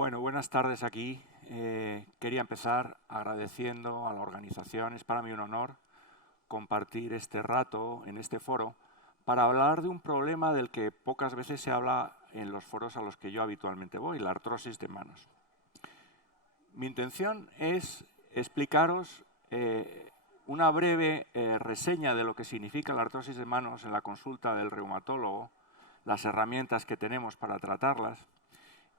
Bueno, buenas tardes aquí. Quería empezar agradeciendo a la organización. Es para mí un honor compartir este rato en este foro para hablar de un problema del que pocas veces se habla en los foros a los que yo habitualmente voy, la artrosis de manos. Mi intención es explicaros una breve reseña de lo que significa la artrosis de manos en la consulta del reumatólogo, las herramientas que tenemos para tratarlas,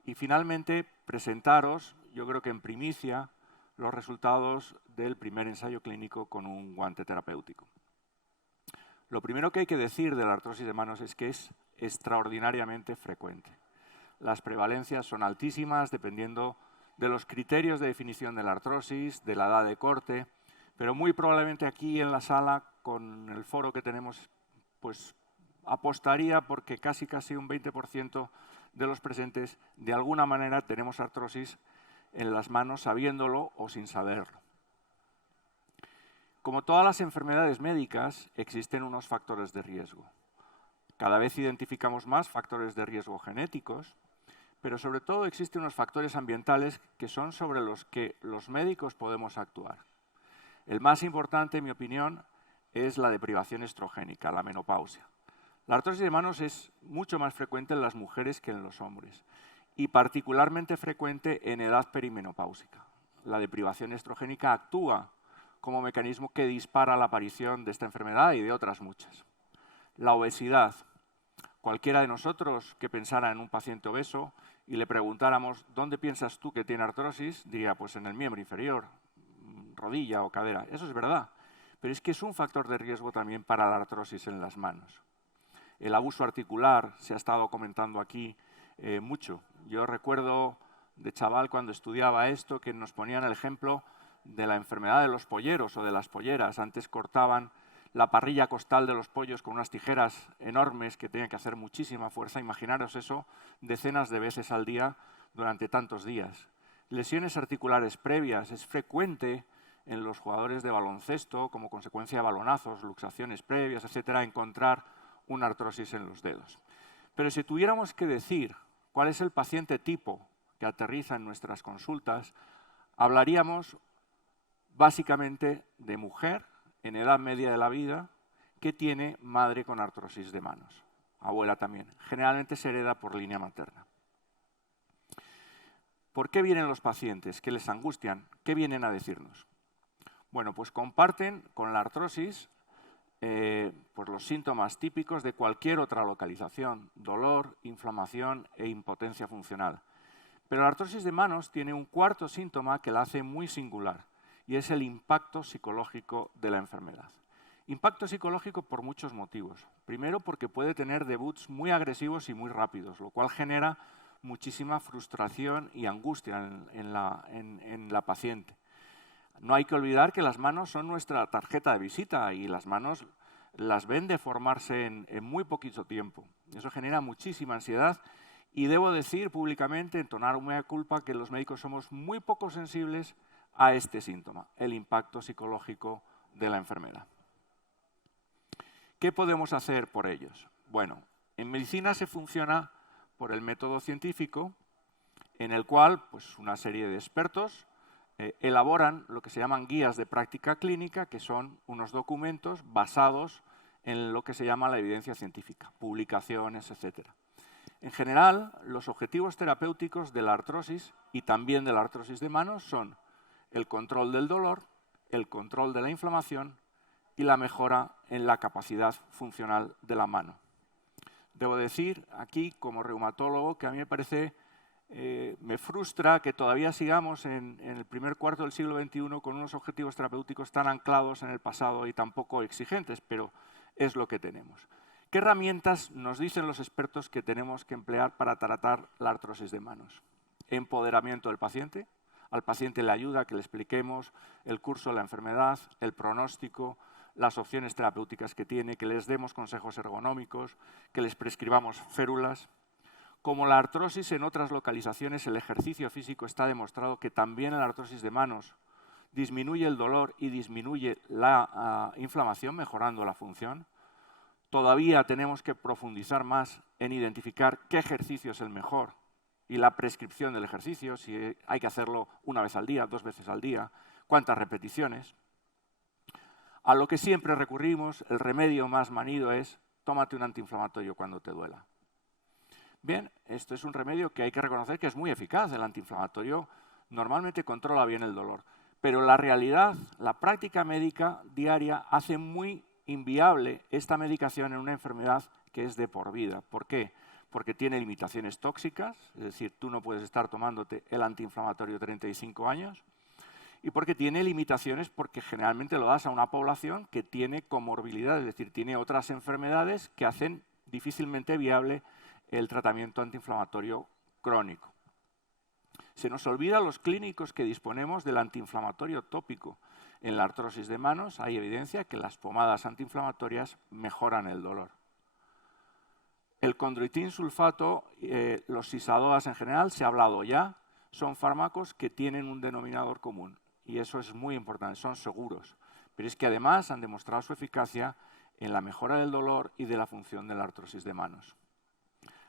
y finalmente presentaros, yo creo que en primicia, los resultados del primer ensayo clínico con un guante terapéutico. Lo primero que hay que decir de la artrosis de manos es que es extraordinariamente frecuente. Las prevalencias son altísimas dependiendo de los criterios de definición de la artrosis, de la edad de corte, pero muy probablemente aquí en la sala, con el foro que tenemos, pues apostaría porque casi un 20% de los presentes de alguna manera tenemos artrosis en las manos sabiéndolo o sin saberlo. Como todas las enfermedades médicas, existen unos factores de riesgo. Cada vez identificamos más factores de riesgo genéticos, pero sobre todo existen unos factores ambientales que son sobre los que los médicos podemos actuar. El más importante, en mi opinión, es la deprivación estrogénica, la menopausia. La artrosis de manos es mucho más frecuente en las mujeres que en los hombres y particularmente frecuente en edad perimenopáusica. La deprivación estrogénica actúa como mecanismo que dispara la aparición de esta enfermedad y de otras muchas. La obesidad. Cualquiera de nosotros que pensara en un paciente obeso y le preguntáramos ¿dónde piensas tú que tiene artrosis? Diría, pues en el miembro inferior, rodilla o cadera. Eso es verdad, pero es que es un factor de riesgo también para la artrosis en las manos. El abuso articular se ha estado comentando aquí mucho. Yo recuerdo de chaval cuando estudiaba esto que nos ponían el ejemplo de la enfermedad de los polleros o de las polleras. Antes cortaban la parrilla costal de los pollos con unas tijeras enormes que tenían que hacer muchísima fuerza. Imaginaros eso decenas de veces al día durante tantos días. Lesiones articulares previas. Es frecuente en los jugadores de baloncesto, como consecuencia de balonazos, luxaciones previas, etcétera, encontrar una artrosis en los dedos. Pero si tuviéramos que decir cuál es el paciente tipo que aterriza en nuestras consultas, hablaríamos básicamente de mujer en edad media de la vida que tiene madre con artrosis de manos, abuela también. Generalmente se hereda por línea materna. ¿Por qué vienen los pacientes? ¿Qué les angustian? ¿Qué vienen a decirnos? Bueno, pues comparten con la artrosis pues los síntomas típicos de cualquier otra localización, dolor, inflamación e impotencia funcional. Pero la artrosis de manos tiene un cuarto síntoma que la hace muy singular y es el impacto psicológico de la enfermedad. Impacto psicológico por muchos motivos. Primero porque puede tener debuts muy agresivos y muy rápidos, lo cual genera muchísima frustración y angustia en la paciente. No hay que olvidar que las manos son nuestra tarjeta de visita y las manos las ven deformarse en muy poquito tiempo. Eso genera muchísima ansiedad y debo decir públicamente, entonar un mea culpa, que los médicos somos muy poco sensibles a este síntoma, el impacto psicológico de la enfermedad. ¿Qué podemos hacer por ellos? Bueno, en medicina se funciona por el método científico en el cual pues, una serie de expertos elaboran lo que se llaman guías de práctica clínica, que son unos documentos basados en lo que se llama la evidencia científica, publicaciones, etc. En general, los objetivos terapéuticos de la artrosis y también de la artrosis de manos son el control del dolor, el control de la inflamación y la mejora en la capacidad funcional de la mano. Debo decir aquí, como reumatólogo, que a mí me parece me frustra que todavía sigamos en el primer cuarto del siglo XXI con unos objetivos terapéuticos tan anclados en el pasado y tan poco exigentes, pero es lo que tenemos. ¿Qué herramientas nos dicen los expertos que tenemos que emplear para tratar la artrosis de manos? Empoderamiento del paciente. Al paciente le ayuda a que le expliquemos el curso de la enfermedad, el pronóstico, las opciones terapéuticas que tiene, que les demos consejos ergonómicos, que les prescribamos férulas. Como la artrosis en otras localizaciones, el ejercicio físico está demostrado que también en la artrosis de manos disminuye el dolor y disminuye la inflamación, mejorando la función. Todavía tenemos que profundizar más en identificar qué ejercicio es el mejor y la prescripción del ejercicio, si hay que hacerlo una vez al día, 2 veces al día, cuántas repeticiones. A lo que siempre recurrimos, el remedio más manido es tómate un antiinflamatorio cuando te duela. Bien, esto es un remedio que hay que reconocer que es muy eficaz. El antiinflamatorio normalmente controla bien el dolor, pero la realidad, la práctica médica diaria hace muy inviable esta medicación en una enfermedad que es de por vida. ¿Por qué? Porque tiene limitaciones tóxicas, es decir, tú no puedes estar tomándote el antiinflamatorio 35 años, y porque tiene limitaciones porque generalmente lo das a una población que tiene comorbilidad, es decir, tiene otras enfermedades que hacen difícilmente viable el tratamiento antiinflamatorio crónico. Se nos olvida a los clínicos que disponemos del antiinflamatorio tópico. En la artrosis de manos hay evidencia que las pomadas antiinflamatorias mejoran el dolor. El condroitin sulfato, los sisadoas en general, se ha hablado ya, son fármacos que tienen un denominador común. Y eso es muy importante, son seguros. Pero es que además han demostrado su eficacia en la mejora del dolor y de la función de la artrosis de manos.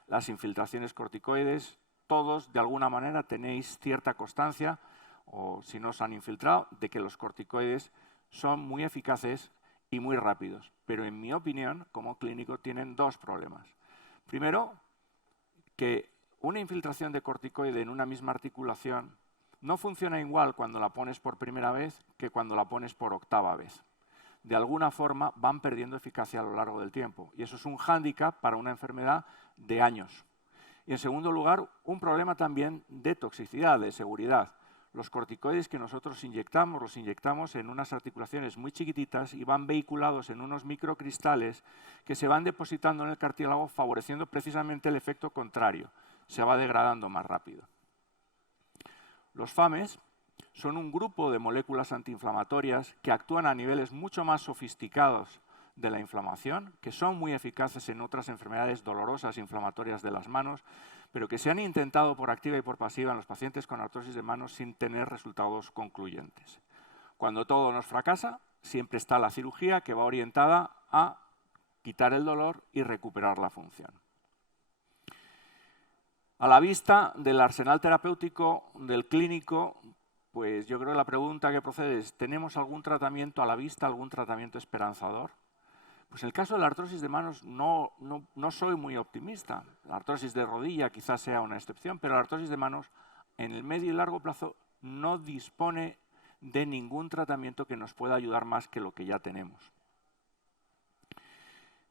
Las infiltraciones corticoides, todos de alguna manera tenéis cierta constancia, o si no os han infiltrado, de que los corticoides son muy eficaces y muy rápidos. Pero en mi opinión, como clínico, tienen 2 problemas. Primero, que una infiltración de corticoide en una misma articulación no funciona igual cuando la pones por primera vez que cuando la pones por 8ª vez. De alguna forma van perdiendo eficacia a lo largo del tiempo y eso es un hándicap para una enfermedad de años. Y en segundo lugar, un problema también de toxicidad, de seguridad. Los corticoides que nosotros inyectamos, los inyectamos en unas articulaciones muy chiquititas y van vehiculados en unos microcristales que se van depositando en el cartílago favoreciendo precisamente el efecto contrario. Se va degradando más rápido. Los FAMES son un grupo de moléculas antiinflamatorias que actúan a niveles mucho más sofisticados de la inflamación, que son muy eficaces en otras enfermedades dolorosas inflamatorias de las manos, pero que se han intentado por activa y por pasiva en los pacientes con artrosis de manos sin tener resultados concluyentes. Cuando todo nos fracasa, siempre está la cirugía que va orientada a quitar el dolor y recuperar la función. A la vista del arsenal terapéutico del clínico, pues yo creo que la pregunta que procede es, ¿tenemos algún tratamiento a la vista, algún tratamiento esperanzador? Pues en el caso de la artrosis de manos no soy muy optimista. La artrosis de rodilla quizás sea una excepción, pero la artrosis de manos en el medio y largo plazo no dispone de ningún tratamiento que nos pueda ayudar más que lo que ya tenemos.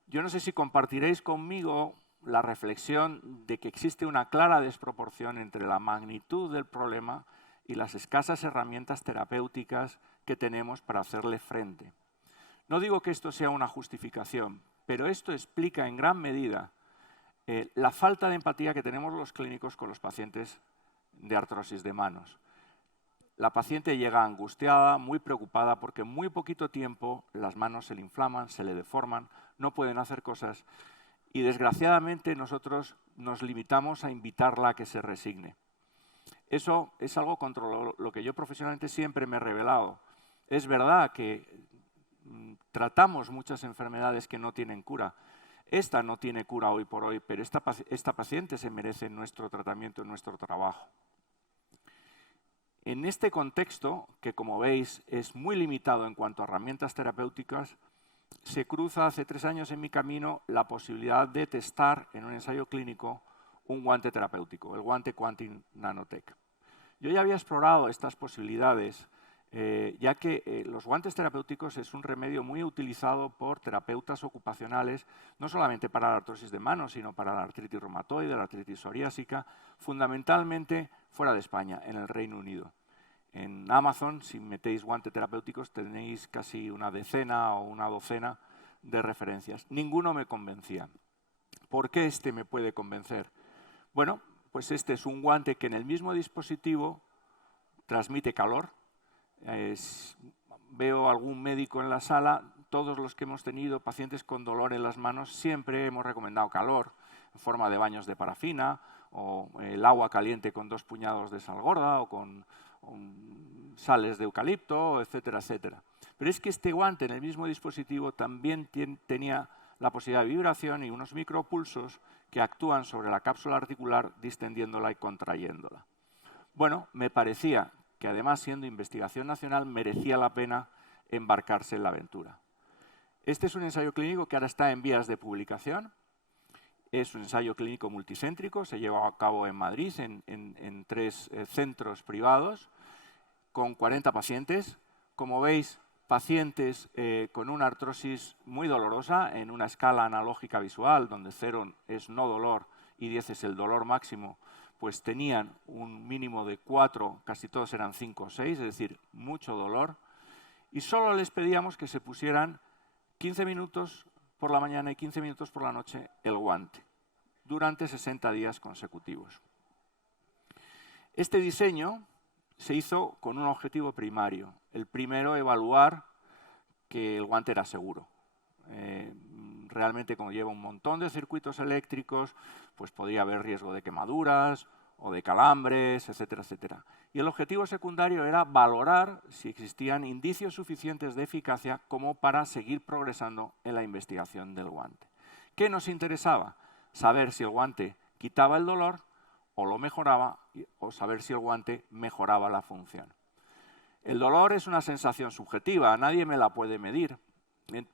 Yo no sé si compartiréis conmigo la reflexión de que existe una clara desproporción entre la magnitud del problema y las escasas herramientas terapéuticas que tenemos para hacerle frente. No digo que esto sea una justificación, pero esto explica en gran medida la falta de empatía que tenemos los clínicos con los pacientes de artrosis de manos. La paciente llega angustiada, muy preocupada, porque en muy poquito tiempo las manos se le inflaman, se le deforman, no pueden hacer cosas y desgraciadamente nosotros nos limitamos a invitarla a que se resigne. Eso es algo contra lo que yo profesionalmente siempre me he rebelado. Es verdad que tratamos muchas enfermedades que no tienen cura. Esta no tiene cura hoy por hoy, pero esta paciente se merece nuestro tratamiento, nuestro trabajo. En este contexto, que como veis es muy limitado en cuanto a herramientas terapéuticas, se cruza hace 3 años en mi camino la posibilidad de testar en un ensayo clínico un guante terapéutico, el guante Quantum Nanotech. Yo ya había explorado estas posibilidades, ya que los guantes terapéuticos es un remedio muy utilizado por terapeutas ocupacionales, no solamente para la artrosis de manos, sino para la artritis reumatoide, la artritis psoriásica, fundamentalmente fuera de España, en el Reino Unido. En Amazon, si metéis guantes terapéuticos, tenéis casi una decena o una docena de referencias. Ninguno me convencía. ¿Por qué este me puede convencer? Bueno, pues este es un guante que en el mismo dispositivo transmite calor. Veo algún médico en la sala, todos los que hemos tenido pacientes con dolor en las manos siempre hemos recomendado calor en forma de baños de parafina o el agua caliente con 2 puñados de sal gorda o con sales de eucalipto, etcétera, etcétera. Pero es que este guante en el mismo dispositivo también tenía la posibilidad de vibración y unos micropulsos que actúan sobre la cápsula articular distendiéndola y contrayéndola. Bueno, me parecía que además, siendo investigación nacional, merecía la pena embarcarse en la aventura. Este es un ensayo clínico que ahora está en vías de publicación. Es un ensayo clínico multicéntrico, se lleva a cabo en Madrid, en 3 centros privados, con 40 pacientes. Como veis, pacientes con una artrosis muy dolorosa en una escala analógica visual, donde 0 es no dolor y 10 es el dolor máximo, pues tenían un mínimo de 4, casi todos eran 5 o 6, es decir, mucho dolor. Y solo les pedíamos que se pusieran 15 minutos por la mañana y 15 minutos por la noche el guante, durante 60 días consecutivos. Este diseño se hizo con un objetivo primario. El primero, evaluar que el guante era seguro. Realmente, como lleva un montón de circuitos eléctricos, pues podía haber riesgo de quemaduras o de calambres, etcétera, etcétera. Y el objetivo secundario era valorar si existían indicios suficientes de eficacia como para seguir progresando en la investigación del guante. ¿Qué nos interesaba? Saber si el guante quitaba el dolor o lo mejoraba, o saber si el guante mejoraba la función. El dolor es una sensación subjetiva, nadie me la puede medir,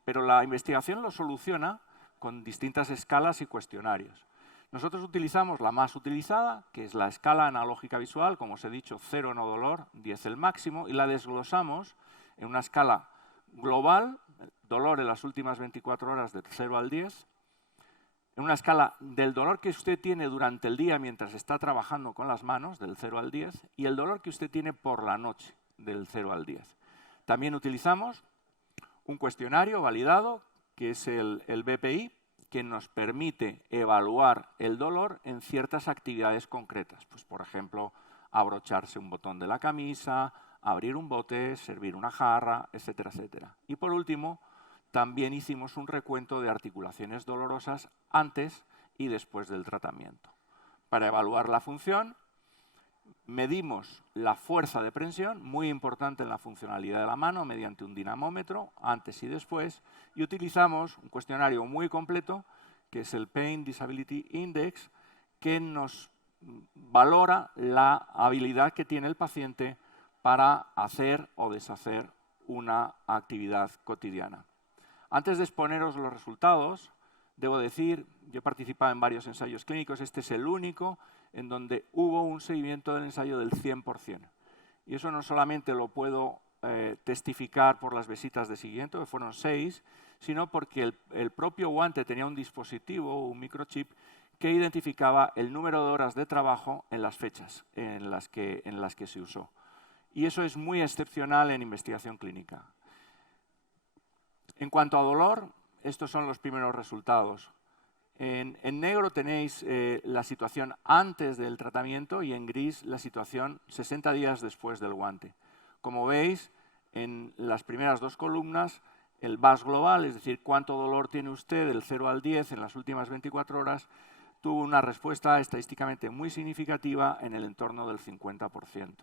pero la investigación lo soluciona con distintas escalas y cuestionarios. Nosotros utilizamos la más utilizada, que es la escala analógica visual, como os he dicho, 0 no dolor, 10 el máximo, y la desglosamos en una escala global, dolor en las últimas 24 horas del 0 al 10, en una escala del dolor que usted tiene durante el día mientras está trabajando con las manos, del 0 al 10, y el dolor que usted tiene por la noche, del 0 al 10. También utilizamos un cuestionario validado, que es el BPI, que nos permite evaluar el dolor en ciertas actividades concretas. Pues, por ejemplo, abrocharse un botón de la camisa, abrir un bote, servir una jarra, etcétera, etcétera. Y por último, también hicimos un recuento de articulaciones dolorosas antes y después del tratamiento. Para evaluar la función, medimos la fuerza de presión, muy importante en la funcionalidad de la mano, mediante un dinamómetro, antes y después, y utilizamos un cuestionario muy completo, que es el Pain Disability Index, que nos valora la habilidad que tiene el paciente para hacer o deshacer una actividad cotidiana. Antes de exponeros los resultados, debo decir, yo he participado en varios ensayos clínicos, este es el único en donde hubo un seguimiento del ensayo del 100%. Y eso no solamente lo puedo testificar por las visitas de seguimiento, que fueron 6, sino porque el propio guante tenía un dispositivo, un microchip, que identificaba el número de horas de trabajo en las fechas en las que se usó. Y eso es muy excepcional en investigación clínica. En cuanto a dolor, estos son los primeros resultados. En negro tenéis la situación antes del tratamiento y en gris la situación 60 días después del guante. Como veis, en las primeras 2 columnas, el VAS global, es decir, cuánto dolor tiene usted del 0 al 10 en las últimas 24 horas, tuvo una respuesta estadísticamente muy significativa en el entorno del 50%.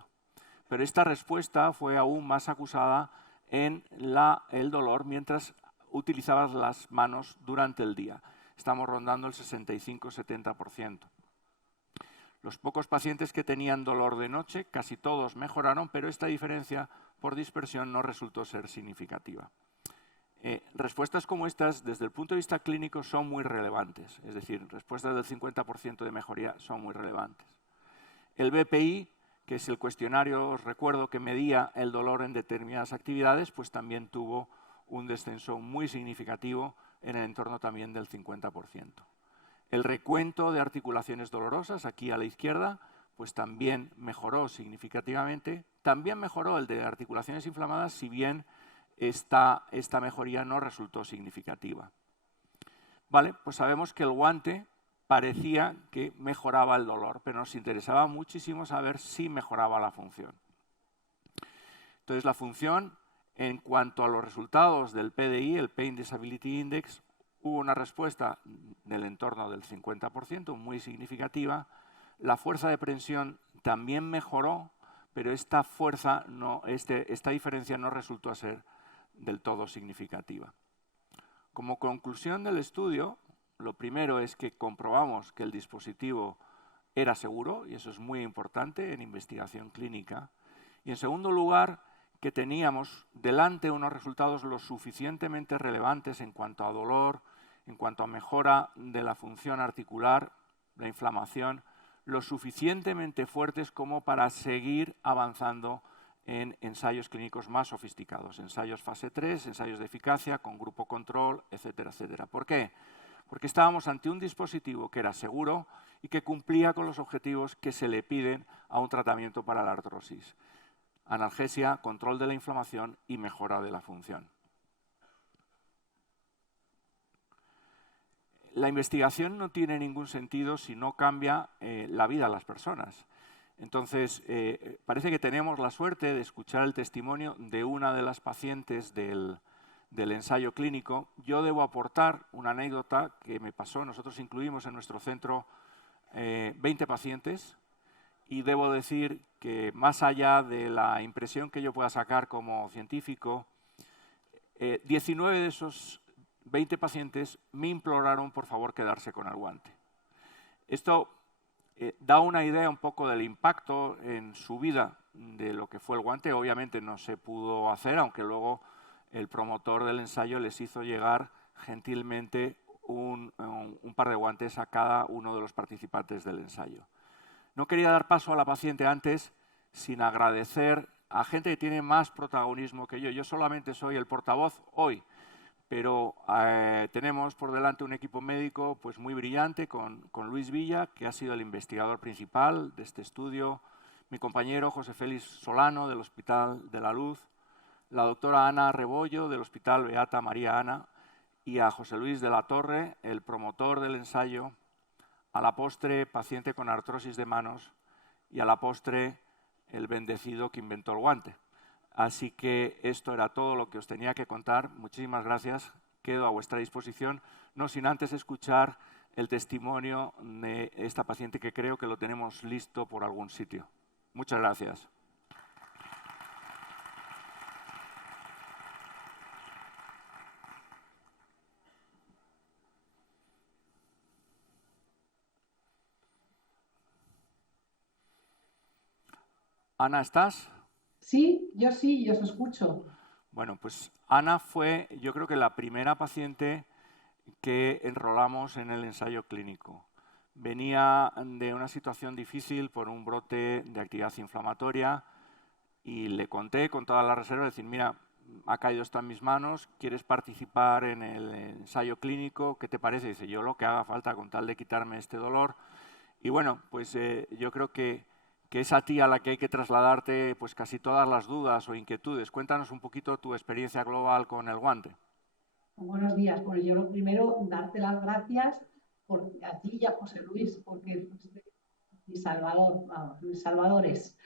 Pero esta respuesta fue aún más acusada en el dolor mientras utilizabas las manos durante el día. Estamos rondando el 65-70%. Los pocos pacientes que tenían dolor de noche, casi todos mejoraron, pero esta diferencia por dispersión no resultó ser significativa. Respuestas como estas, desde el punto de vista clínico, son muy relevantes. Es decir, respuestas del 50% de mejoría son muy relevantes. El BPI, que es el cuestionario, os recuerdo, que medía el dolor en determinadas actividades, pues también tuvo un descenso muy significativo en el entorno también del 50%. El recuento de articulaciones dolorosas, aquí a la izquierda, pues también mejoró significativamente. También mejoró el de articulaciones inflamadas, si bien esta mejoría no resultó significativa. Vale, pues sabemos que el guante parecía que mejoraba el dolor, pero nos interesaba muchísimo saber si mejoraba la función. Entonces, la función, en cuanto a los resultados del PDI, el Pain Disability Index, hubo una respuesta del entorno del 50%, muy significativa. La fuerza de presión también mejoró, pero esta diferencia no resultó ser del todo significativa. Como conclusión del estudio, Lo primero es que comprobamos que el dispositivo era seguro, y eso es muy importante en investigación clínica. Y en segundo lugar, que teníamos delante unos resultados lo suficientemente relevantes en cuanto a dolor, en cuanto a mejora de la función articular, la inflamación, lo suficientemente fuertes como para seguir avanzando en ensayos clínicos más sofisticados, ensayos fase 3, ensayos de eficacia con grupo control, etcétera, etcétera. ¿Por qué? Porque estábamos ante un dispositivo que era seguro y que cumplía con los objetivos que se le piden a un tratamiento para la artrosis: analgesia, control de la inflamación y mejora de la función. La investigación no tiene ningún sentido si no cambia la vida a las personas. Entonces, parece que tenemos la suerte de escuchar el testimonio de una de las pacientes del ensayo clínico. Yo debo aportar una anécdota que me pasó. Nosotros incluimos en nuestro centro 20 pacientes y debo decir que, más allá de la impresión que yo pueda sacar como científico, 19 de esos 20 pacientes me imploraron por favor quedarse con el guante. Esto da una idea un poco del impacto en su vida de lo que fue el guante. Obviamente no se pudo hacer, aunque luego el promotor del ensayo les hizo llegar gentilmente un par de guantes a cada uno de los participantes del ensayo. No quería dar paso a la paciente antes sin agradecer a gente que tiene más protagonismo que yo. Yo solamente soy el portavoz hoy, pero tenemos por delante un equipo médico pues muy brillante con Luis Villa, que ha sido el investigador principal de este estudio, mi compañero José Félix Solano del Hospital de la Luz, la doctora Ana Rebollo del Hospital Beata María Ana y a José Luis de la Torre, el promotor del ensayo, a la postre paciente con artrosis de manos y a la postre el bendecido que inventó el guante. Así que esto era todo lo que os tenía que contar. Muchísimas gracias. Quedo a vuestra disposición, no sin antes escuchar el testimonio de esta paciente que creo que lo tenemos listo por algún sitio. Muchas gracias. Ana, ¿estás? Sí, yo os escucho. Bueno, pues Ana fue, yo creo que la primera paciente que enrolamos en el ensayo clínico. Venía de una situación difícil por un brote de actividad inflamatoria y le conté con toda la reserva, decir, mira, ha caído esto en mis manos, ¿quieres participar en el ensayo clínico? ¿Qué te parece? Dice, yo lo que haga falta con tal de quitarme este dolor. Y bueno, pues yo creo que es a ti a la que hay que trasladarte pues casi todas las dudas o inquietudes. Cuéntanos un poquito tu experiencia global con el guante. Buenos días. Bueno, yo lo primero, darte las gracias a ti y a José Luis, porque fuiste mi salvador, vamos, mis salvadores.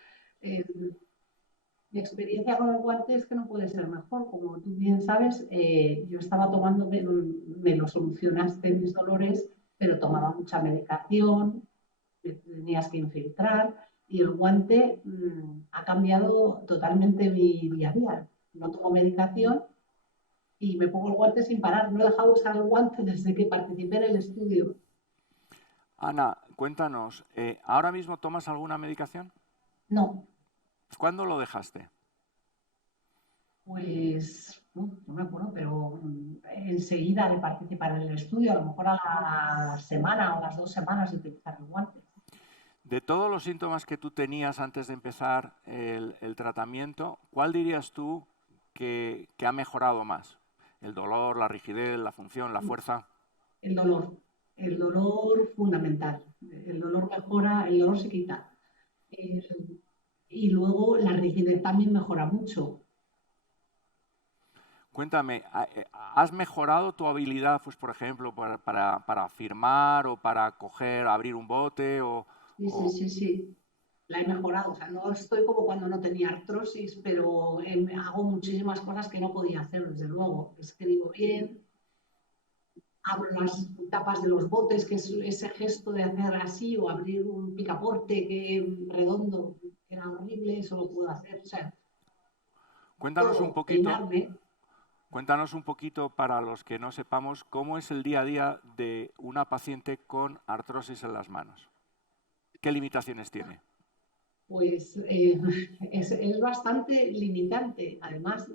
Mi experiencia con el guante es que no puede ser mejor. Como tú bien sabes, yo estaba tomando, me lo solucionaste mis dolores, pero tomaba mucha medicación, te tenías que infiltrar, y el guante ha cambiado totalmente mi día a día. No tomo medicación y me pongo el guante sin parar. No he dejado de usar el guante desde que participé en el estudio. Ana, cuéntanos, ¿ahora mismo tomas alguna medicación? No. ¿Cuándo lo dejaste? Pues no me acuerdo, pero enseguida de participar en el estudio, a lo mejor a la semana o las 2 semanas de utilizar el guante. De todos los síntomas que tú tenías antes de empezar el tratamiento, ¿cuál dirías tú que ha mejorado más? ¿El dolor, la rigidez, la función, la fuerza? El dolor fundamental. El dolor mejora, el dolor se quita. Y luego la rigidez también mejora mucho. Cuéntame, ¿has mejorado tu habilidad, pues, por ejemplo, para firmar o para abrir un bote? Sí. La he mejorado. O sea, no estoy como cuando no tenía artrosis, pero hago muchísimas cosas que no podía hacer, desde luego. Escribo bien, abro las tapas de los botes, que es ese gesto de hacer así, o abrir un picaporte redondo, era horrible, eso lo puedo hacer. O sea, Cuéntanos un todo, poquito, peinarme. Cuéntanos un poquito, para los que no sepamos, cómo es el día a día de una paciente con artrosis en las manos. ¿Qué limitaciones tiene? Pues es bastante limitante. Además,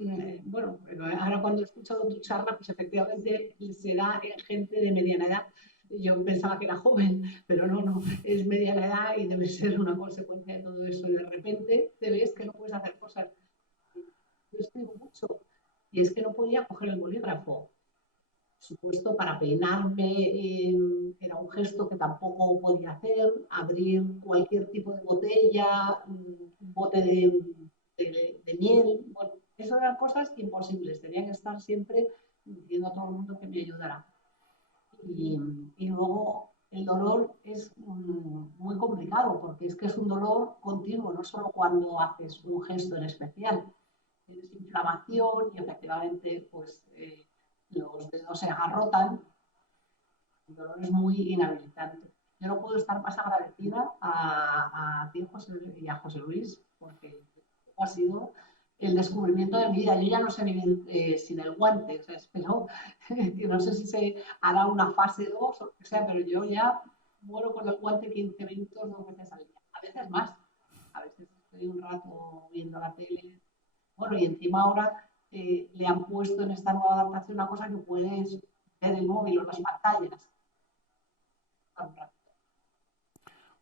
bueno, ahora cuando he escuchado tu charla, pues efectivamente se da en gente de mediana edad. Yo pensaba que era joven, pero no, es mediana edad y debe ser una consecuencia de todo eso. Y de repente te ves que no puedes hacer cosas. Yo escribo mucho y es que no podía coger el bolígrafo. Supuesto, para peinarme era un gesto que tampoco podía hacer, abrir cualquier tipo de botella, un bote de miel, bueno, eso eran cosas imposibles, tenía que estar siempre diciendo a todo el mundo que me ayudara. Y luego el dolor es muy complicado porque es que es un dolor continuo, no solo cuando haces un gesto en especial. Tienes inflamación y efectivamente pues, los dedos se agarrotan. El dolor es muy inhabilitante. Yo no puedo estar más agradecida a ti, José, y a José Luis, porque ha sido el descubrimiento de mi vida. Yo ya no sé vivir sin el guante, o sea, espero que no sé si se hará una fase 2 o lo que sea, pero yo ya muero con el guante 15 minutos 2 veces al día, a veces más. A veces estoy un rato viendo la tele. Bueno, y encima ahora le han puesto en esta nueva adaptación una cosa que puedes ver el móvil o las pantallas.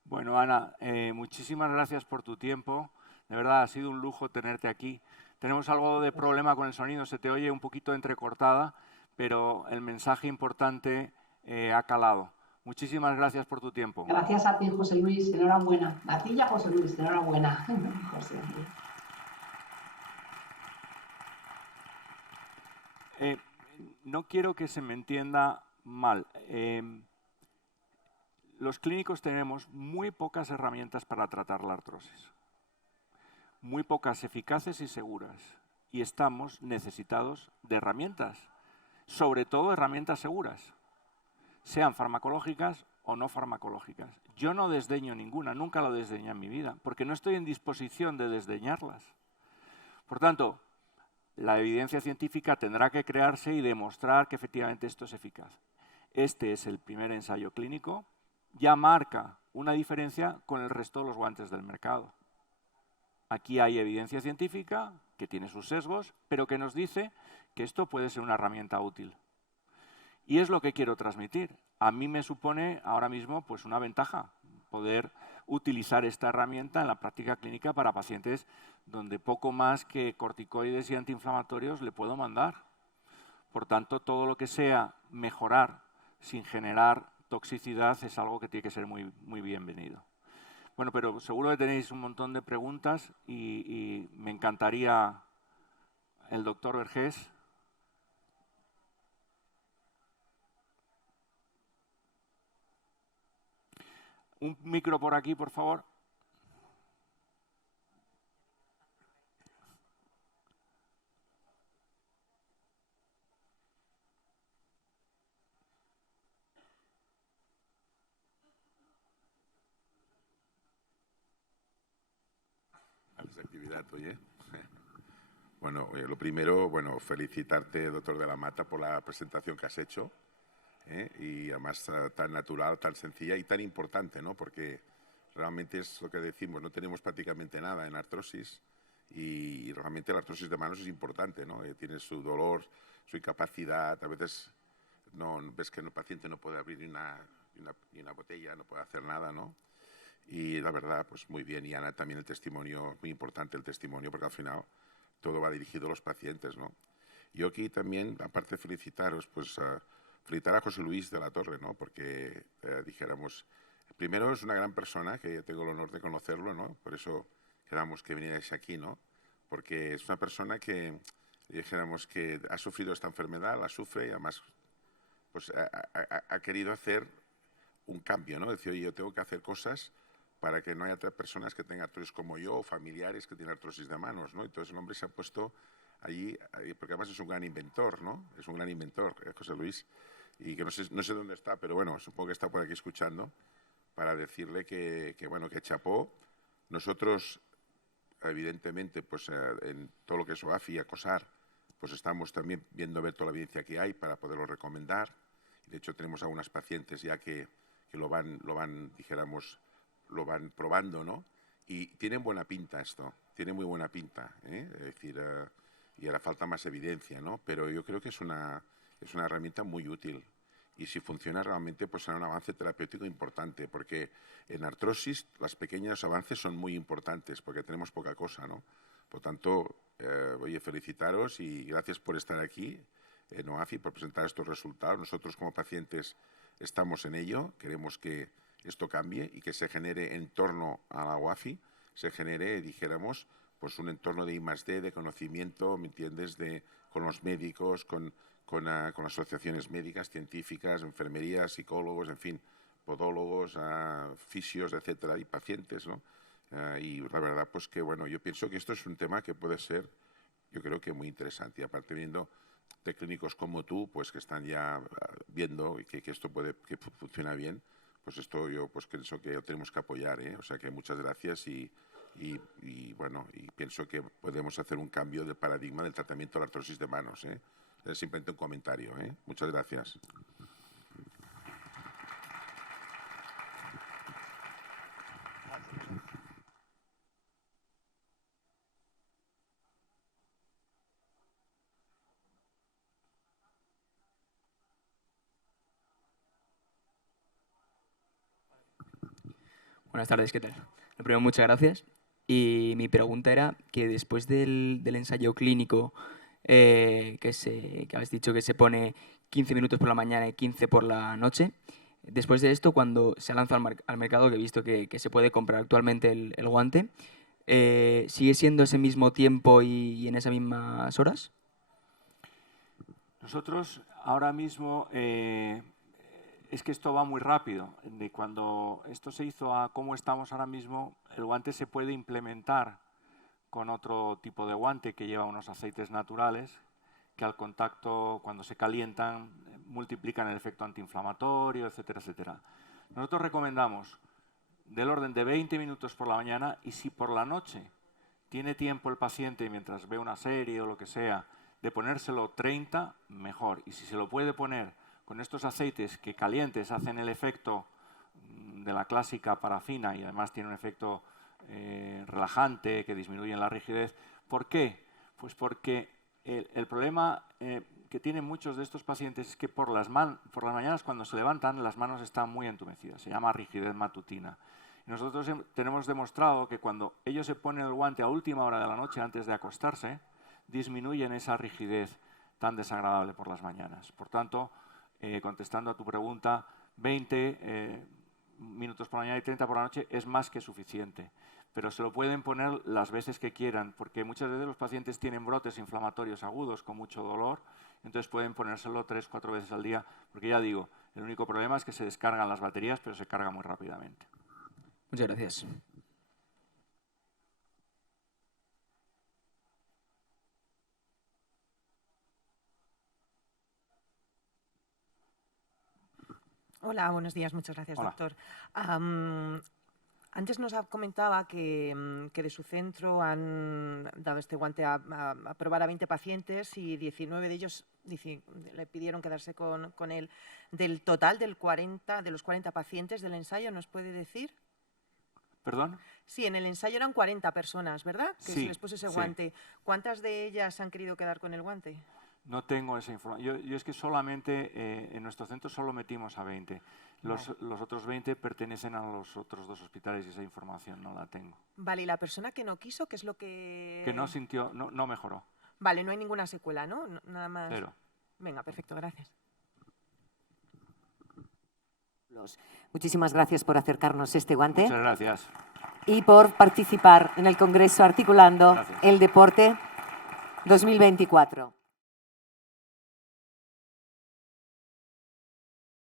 Bueno, Ana, muchísimas gracias por tu tiempo. De verdad, ha sido un lujo tenerte aquí. Tenemos algo de problema con el sonido, se te oye un poquito entrecortada, pero el mensaje importante ha calado. Muchísimas gracias por tu tiempo. Gracias a ti, José Luis, enhorabuena. A ti y a José Luis, enhorabuena. José Luis. No quiero que se me entienda mal. Los clínicos tenemos muy pocas herramientas para tratar la artrosis. Muy pocas eficaces y seguras. Y estamos necesitados de herramientas. Sobre todo herramientas seguras. Sean farmacológicas o no farmacológicas. Yo no desdeño ninguna, nunca lo desdeñé en mi vida, porque no estoy en disposición de desdeñarlas. Por tanto, la evidencia científica tendrá que crearse y demostrar que efectivamente esto es eficaz. Este es el primer ensayo clínico, ya marca una diferencia con el resto de los guantes del mercado. Aquí hay evidencia científica que tiene sus sesgos, pero que nos dice que esto puede ser una herramienta útil. Y es lo que quiero transmitir. A mí me supone ahora mismo pues, una ventaja poder utilizar esta herramienta en la práctica clínica para pacientes donde poco más que corticoides y antiinflamatorios le puedo mandar. Por tanto, todo lo que sea mejorar sin generar toxicidad es algo que tiene que ser muy, muy bienvenido. Bueno, pero seguro que tenéis un montón de preguntas y me encantaría el doctor Vergés. Un micro por aquí, por favor. Actividad, oye. Bueno, lo primero, bueno, felicitarte, doctor de la Mata, por la presentación que has hecho. Y además tan natural, tan sencilla y tan importante, ¿no? Porque realmente es lo que decimos, no tenemos prácticamente nada en artrosis y realmente la artrosis de manos es importante, ¿no? Tiene su dolor, su incapacidad, a veces no, ves que el paciente no puede abrir ni una botella, no puede hacer nada, ¿no? Y la verdad, pues muy bien. Y Ana, también el testimonio, muy importante el testimonio, porque al final todo va dirigido a los pacientes, ¿no? Yo aquí también, aparte de felicitaros, pues felicitar a José Luis de la Torre, ¿no? Porque dijéramos, primero es una gran persona, que tengo el honor de conocerlo, ¿no? Por eso quedamos que vinierais aquí, ¿no? Porque es una persona que, dijéramos, que ha sufrido esta enfermedad, la sufre y además pues ha querido hacer un cambio, ¿no? Decir, oye, yo tengo que hacer cosas para que no haya otras personas que tengan artrosis como yo o familiares que tienen artrosis de manos, ¿no? Entonces el hombre se ha puesto allí, porque además es un gran inventor, ¿no? Es un gran inventor, José Luis, y que no sé dónde está, pero bueno, supongo que está por aquí escuchando, para decirle que bueno, que chapó. Nosotros, evidentemente, pues en todo lo que es OAFI y ACOSAR, pues estamos también viendo a ver toda la evidencia que hay para poderlo recomendar. De hecho, tenemos algunas pacientes ya que lo van, dijéramos, lo van probando, ¿no? Y tienen buena pinta esto, tiene muy buena pinta, ¿eh? Es decir, y hará falta más evidencia, ¿no? Pero yo creo que es una herramienta muy útil. Y si funciona realmente, pues será un avance terapéutico importante, porque en artrosis los pequeños avances son muy importantes, porque tenemos poca cosa, ¿no? Por tanto, oye, felicitaros y gracias por estar aquí en OAFI, por presentar estos resultados. Nosotros como pacientes estamos en ello, queremos que esto cambie y que se genere en torno a la OAFI, se genere, dijéramos, pues un entorno de I+D, de conocimiento, ¿me entiendes?, con los médicos, con asociaciones médicas, científicas, enfermerías, psicólogos, en fin, podólogos, fisios, etcétera, y pacientes, ¿no? Y la verdad, pues que, bueno, yo pienso que esto es un tema que puede ser, yo creo que muy interesante. Y aparte, viendo de clínicos como tú, pues que están ya viendo que esto que funciona bien, pues esto yo pues pienso que lo tenemos que apoyar, ¿eh? O sea que muchas gracias y bueno, y pienso que podemos hacer un cambio del paradigma del tratamiento de la artrosis de manos, ¿eh? Es simplemente un comentario, ¿eh? Muchas gracias. Buenas tardes, ¿qué tal? Lo primero, muchas gracias. Y mi pregunta era que después del ensayo clínico que habéis dicho que se pone 15 minutos por la mañana y 15 por la noche, después de esto, cuando se lanza al mercado, que he visto que se puede comprar actualmente el guante, ¿sigue siendo ese mismo tiempo y en esas mismas horas? Nosotros ahora mismo, es que esto va muy rápido. De cuando esto se hizo a cómo estamos ahora mismo, el guante se puede implementar con otro tipo de guante que lleva unos aceites naturales que al contacto, cuando se calientan, multiplican el efecto antiinflamatorio, etcétera, etcétera. Nosotros recomendamos del orden de 20 minutos por la mañana y si por la noche tiene tiempo el paciente mientras ve una serie o lo que sea, de ponérselo 30, mejor. Y si se lo puede poner con estos aceites que calientes hacen el efecto de la clásica parafina y además tiene un efecto relajante que disminuye la rigidez. ¿Por qué? Pues porque el problema que tienen muchos de estos pacientes es que por las mañanas cuando se levantan las manos están muy entumecidas. Se llama rigidez matutina. Y nosotros tenemos demostrado que cuando ellos se ponen el guante a última hora de la noche antes de acostarse, disminuyen esa rigidez tan desagradable por las mañanas. Por tanto, contestando a tu pregunta, 20 minutos por la mañana y 30 por la noche es más que suficiente. Pero se lo pueden poner las veces que quieran, porque muchas veces los pacientes tienen brotes inflamatorios agudos con mucho dolor, entonces pueden ponérselo 3 o 4 veces al día, porque ya digo, el único problema es que se descargan las baterías, pero se cargan muy rápidamente. Muchas gracias. Hola, buenos días. Muchas gracias, Hola. doctor. Antes nos comentaba que de su centro han dado este guante a probar a 20 pacientes y 19 de ellos le pidieron quedarse con él. Del total de los 40 pacientes del ensayo, ¿nos puede decir? ¿Perdón? Sí, en el ensayo eran 40 personas, ¿verdad? Que Sí, se les puso ese sí. guante. ¿Cuántas de ellas han querido quedar con el guante? No tengo esa información. Yo es que solamente en nuestro centro solo metimos a 20. Los otros 20 pertenecen a los otros 2 hospitales y esa información no la tengo. Vale, ¿y la persona que no quiso, qué es lo que...? Que no sintió, no mejoró. Vale, no hay ninguna secuela, ¿no? Nada más. Cero. Venga, perfecto, gracias. Muchísimas gracias por acercarnos este guante Muchas gracias. y por participar en el Congreso Articulando Gracias. el Deporte 2024.